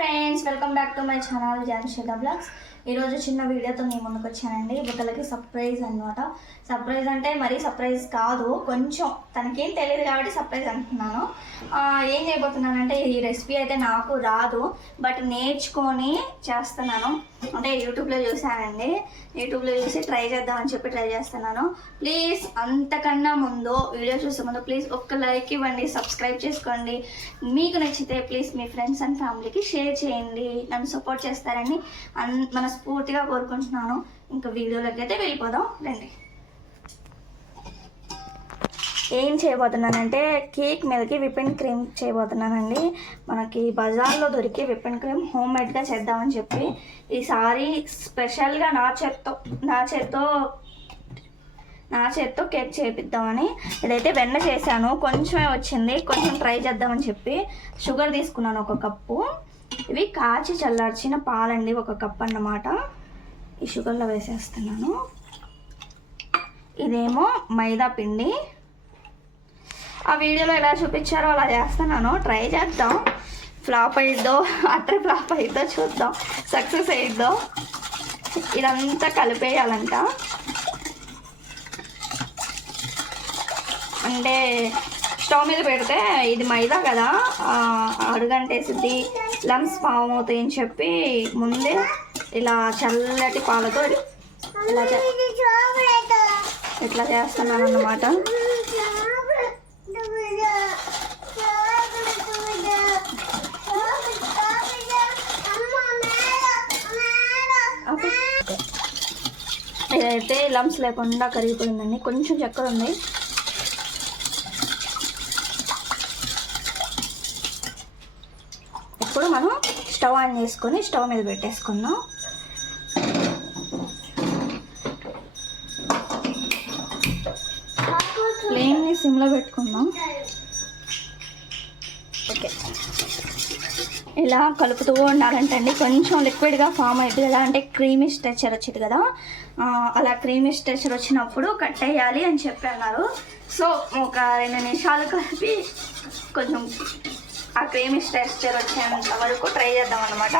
friends. Friends welcome back to my channel Janshitha blogs. ఈరోజు చిన్న వీడియోతో నేను ముందుకు వచ్చానండి. బుట్టలకి సర్ప్రైజ్ అన్నమాట. సర్ప్రైజ్ అంటే మరీ సర్ప్రైజ్ కాదు కొంచెం తనకేం తెలియదు కాబట్టి సర్ప్రైజ్ అంటున్నాను. ఏం చేయబోతున్నానంటే ఈ రెసిపీ అయితే నాకు రాదు బట్ నేర్చుకొని చేస్తున్నాను. అంటే యూట్యూబ్లో చూసానండి యూట్యూబ్లో చూసి ట్రై చేద్దామని చెప్పి ట్రై చేస్తున్నాను. ప్లీజ్ అంతకన్నా ముందు వీడియో చూసే ముందు ప్లీజ్ ఒక్క లైక్ ఇవ్వండి సబ్స్క్రైబ్ చేసుకోండి. మీకు నచ్చితే ప్లీజ్ మీ ఫ్రెండ్స్ అండ్ ఫ్యామిలీకి షేర్ చేయండి. నన్ను సపోర్ట్ చేస్తారని అన్ మనస్ఫూర్తిగా కోరుకుంటున్నాను. ఇంకా వీడియోలోకి అయితే వెళ్ళిపోదాం రండి. ఏం చేయబోతున్నానంటే కేక్ మీదకి విపిన్ క్రీమ్ చేయబోతున్నానండి. మనకి బజార్లో దొరికే విపిన్ క్రీమ్ హోమ్ మేడ్గా చేద్దామని చెప్పి. ఈసారి స్పెషల్గా నా చేత్తో నా చేత్తో నా చేత్తో కేక్ చేపిద్దామని ఇదైతే వెన్న చేశాను. కొంచెమే వచ్చింది కొంచెం ట్రై చేద్దామని చెప్పి. షుగర్ తీసుకున్నాను ఒక కప్పు. ఇవి కాచి చల్లార్చిన పాలండి ఒక కప్ అన్నమాట. ఈ షుగర్లో వేసేస్తున్నాను. ఇదేమో మైదా పిండి. ఆ వీడియోలో ఎలా చూపించారో అలా చేస్తున్నాను. ట్రై చేద్దాం. ఫ్లాప్ అయిద్దో అట్ర ఫ్లాప్ అయిద్దో చూద్దాం. సక్సెస్ అయిద్దో. ఇదంతా కలిపేయాలంట. అంటే స్టవ్ మీద పెడితే ఇది మైదా కదా అడుగంటేసిద్ది లమ్స్ ఫామ్ అవుతాయి అని చెప్పి ముందే ఇలా చల్లటి పాలతో ఇలా ఇట్లా చేస్తున్నాను అన్నమాట ఇదైతే లమ్స్ లేకుండా కరిగిపోయిందండి. కొంచెం చక్కెర ఉంది ఇప్పుడు మనం స్టవ్ ఆన్ చేసుకొని స్టవ్ మీద పెట్టేసుకుందాం. ఫ్లేమ్ని సిమ్లో పెట్టుకుందాం. ఓకే. ఇలా కలుపుతూ ఉండాలంటండి. కొంచెం లిక్విడ్గా ఫామ్ అవుతుంది కదా అంటే క్రీమీ స్ట్రెచర్ వచ్చింది కదా. అలా క్రీమీ స్ట్రెచర్ వచ్చినప్పుడు కట్ వేయాలి అని చెప్పి అన్నారు. సో ఒక రెండు నిమిషాలు కలిపి కొంచెం ఆ క్రీమీ టెక్స్చర్ వచ్చేంత వరకు ట్రై చేద్దాం అనమాట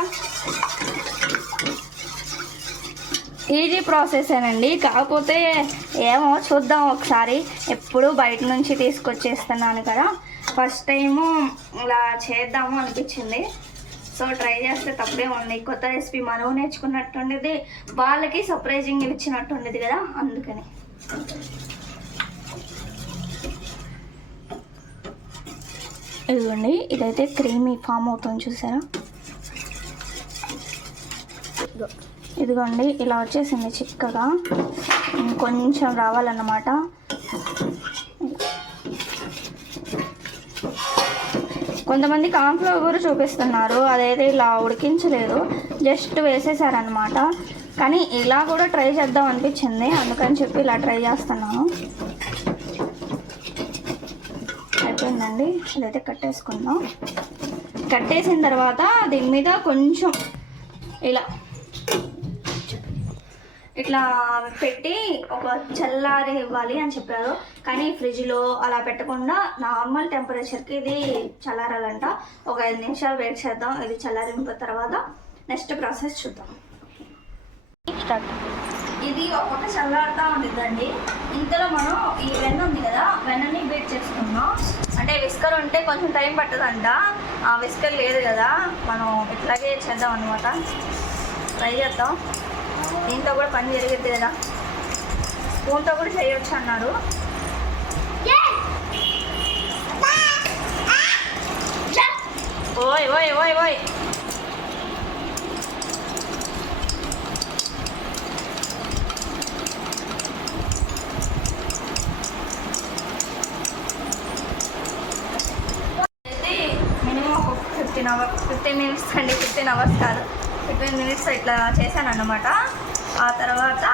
ఈజీ ప్రాసెసేనండి కాకపోతే ఏమో చూద్దాం ఒకసారి. ఎప్పుడు బయట నుంచి తీసుకొచ్చేస్తున్నాను కదా. ఫస్ట్ టైము ఇలా చేద్దాము అనిపించింది. సో ట్రై చేస్తే తప్పే ఉంది. కొత్త రెసిపీ మనం నేర్చుకున్నట్టుండేది. వాళ్ళకి సర్ప్రైజింగ్ ఇచ్చినట్టుండేది కదా. అందుకని. ఇదిగోండి ఇదైతే క్రీమీ ఫామ్ అవుతుంది చూసారా? ఇదిగోండి ఇలా వచ్చేసింది చిక్కగా. కొంచెం రావాలన్నమాట. కొంతమంది కాన్ఫ్లవర్ చూపిస్తున్నారు అదైతే ఇలా ఉడికించలేదు జస్ట్ వేసేసారనమాట కానీ ఇలా కూడా ట్రై చేద్దాం అనిపించింది అందుకని చెప్పి ఇలా ట్రై చేస్తున్నాను. అయిపోయిందండి. ఇదైతే కట్టేసుకుందాం. కట్టేసిన తర్వాత దీని మీద కొంచెం ఇలా ఇట్లా పెట్టి ఒక చల్లారి ఇవ్వాలి అని చెప్పారు. కానీ ఫ్రిడ్జ్లో అలా పెట్టకుండా నార్మల్ టెంపరేచర్కి ఇది చల్లారాలంట. ఒక ఐదు నిమిషాలు వెయిట్ చేద్దాం. ఇది చల్లారిన తర్వాత నెక్స్ట్ ప్రాసెస్ చూద్దాం. స్టార్ట్. ఇది ఒక్కొక్క చల్లారుతా ఉంటుందండి ఇంతలో మనం ఈ వెన్న ఉంది కదా వెన్నని బీట్ చేసుకుందాం. అంటే విస్కర్ ఉంటే కొంచెం టైం పట్టదంట. ఆ విస్కర్ లేదు కదా మనం ఇట్లాగే చేద్దాం అనమాట ట్రై చేద్దాం. దీంతో కూడా పని జరిగింది కదా. స్పూన్తో కూడా చేయొచ్చు అన్నారు. ఓయ్ ఓయ్ ఓయ్ ఓయ్ అయితే మినిమం ఒక ఫిఫ్టీన్ అవర్ ఫిఫ్టీన్ మినిట్స్ అండి ఫిఫ్టీన్ అవర్స్ కాదు. ఫిఫ్టీన్ మినిట్స్ ఇట్లా చేశాను అన్నమాట ఆ తర్వాత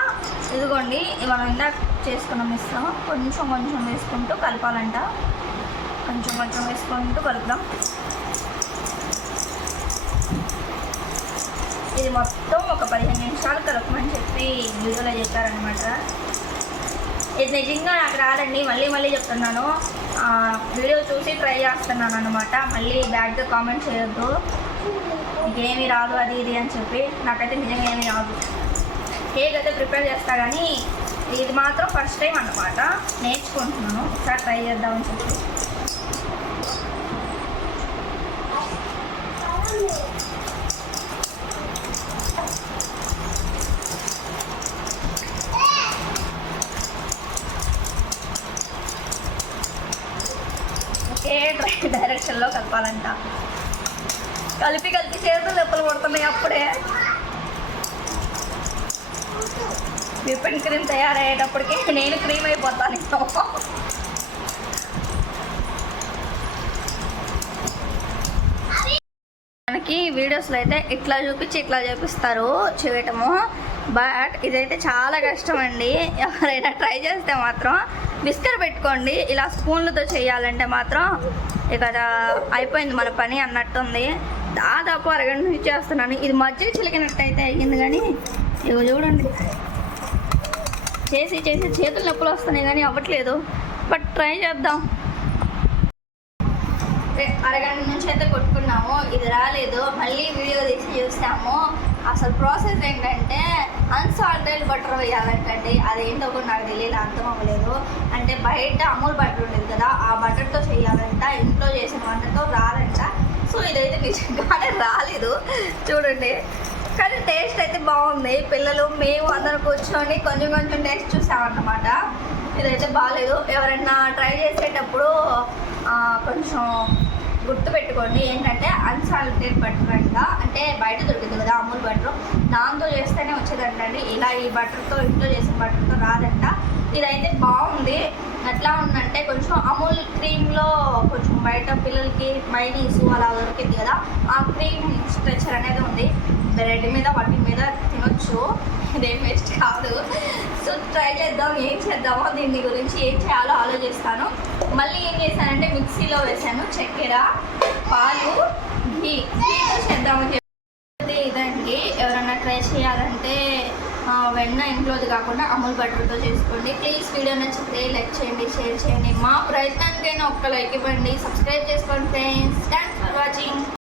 ఇదిగోండి మనం ఇందాక చేసుకున్న మిశ్రమం కొంచెం కొంచెం వేసుకుంటూ కలపాలంట. కొంచెం కొంచెం వేసుకుంటూ కలుపుదాం. ఇది మొత్తం ఒక పదిహేను నిమిషాలు కలపమని చెప్పి వీడియోలో చెప్పారనమాట ఇది నిజంగా నాకు రాదండి. మళ్ళీ మళ్ళీ చెప్తున్నాను. వీడియో చూసి ట్రై చేస్తున్నాను అనమాట మళ్ళీ బ్యాడ్గా కామెంట్ చేయొద్దు. ఏమి రాదు అది ఇది అని చెప్పి. నాకైతే నిజంగా ఏమి రాదు. కేక్ అయితే ప్రిపేర్ చేస్తా కానీ ఇది మాత్రం ఫస్ట్ టైం అనమాట నేర్చుకుంటున్నాను. ఒకసారి ట్రై చేద్దామని చెప్పి. డైరెక్షన్లో కలపాలంట. కలిపి కలిపి చేతులు దెబ్బలు పడుతున్నాయి అప్పుడే. విప్పింగ్ క్రీమ్ తయారయ్యేటప్పటికి నేను క్రీమ్ అయిపోతాను మనకి వీడియోస్లో అయితే ఇట్లా చూపించి ఇట్లా చూపిస్తారు చేయటము బట్ ఇదైతే చాలా కష్టం అండి ఎవరైనా ట్రై చేస్తే మాత్రం బిస్కర్ పెట్టుకోండి. ఇలా స్పూన్లతో చేయాలంటే మాత్రం ఇక అయిపోయింది మన పని అన్నట్టుంది. దాదాపు అరగంట నుంచి చేస్తున్నాను. ఇది మధ్య చిలికినట్టయితే అయ్యింది కానీ ఇవి చూడండి. చేసి చేసి చేతులు నొప్పులు వస్తున్నాయి కానీ అవ్వట్లేదు. బట్ ట్రై చేద్దాం. అరగంట నుంచి అయితే కొట్టుకున్నాము. ఇది రాలేదు. మళ్ళీ వీడియో తీసి చూస్తాము. అసలు ప్రాసెస్ ఏంటంటే చేయాలంటే అది ఏంటో అదేంటో కూడా నాకు తెలియదు అర్థం అవ్వలేదు. అంటే బయట అమూల్ బటర్ ఉండేది కదా ఆ బటర్తో చేయాలంట ఇంట్లో చేసిన వంటతో రాదంట సో ఇదైతే నిజంగానే రాలేదు. చూడండి. కానీ టేస్ట్ అయితే బాగుంది. పిల్లలు మేము అందరం కూర్చొని కొంచెం కొంచెం టేస్ట్ చూసామన్నమాట. ఇదైతే బాగాలేదు ఎవరైనా ట్రై చేసేటప్పుడు కొంచెం గుర్తు పెట్టుకోండి ఏంటంటే అన్సాలిటెడ్ బటర్ అంట. అంటే బయట దొరుకుతుంది కదా అమూల్ బటర్ దాంతో చేస్తేనే వచ్చేదంటండి. ఇలా ఈ బటర్తో ఇంట్లో చేసిన బటర్తో రాదంట. ఇదైతే బాగుంది. ఎట్లా ఉందంటే కొంచెం అమూల్ క్రీమ్లో కొంచెం బయట పిల్లలకి మైనీసు అలా దొరికింది కదా ఆ క్రీమ్ స్ట్రెచర్ అనేది ఉంది. బ్రెడ్ మీద వాటి మీద తినొచ్చు. ఇదేం వేస్ట్ కాదు. సో ట్రై చేద్దాం ఏం చేద్దామో దీని గురించి ఏం చేయాలో ఆలోచిస్తాను. మళ్ళీ ఏం చేశానంటే మిక్సీలో వేసాను చక్కెర పాలు ఘీ. ఘీ వెన్న ఇంట్లోది కాకుండా అమూల్ బటర్తో చేసుకోండి. ప్లీజ్ వీడియో నచ్చితే లైక్ చేయండి షేర్ చేయండి. మా ప్రయత్నానికైనా ఒక్క లైక్ ఇవ్వండి. సబ్స్క్రైబ్ చేసుకోండి ఫ్రెండ్స్ థ్యాంక్స్ ఫర్ వాచింగ్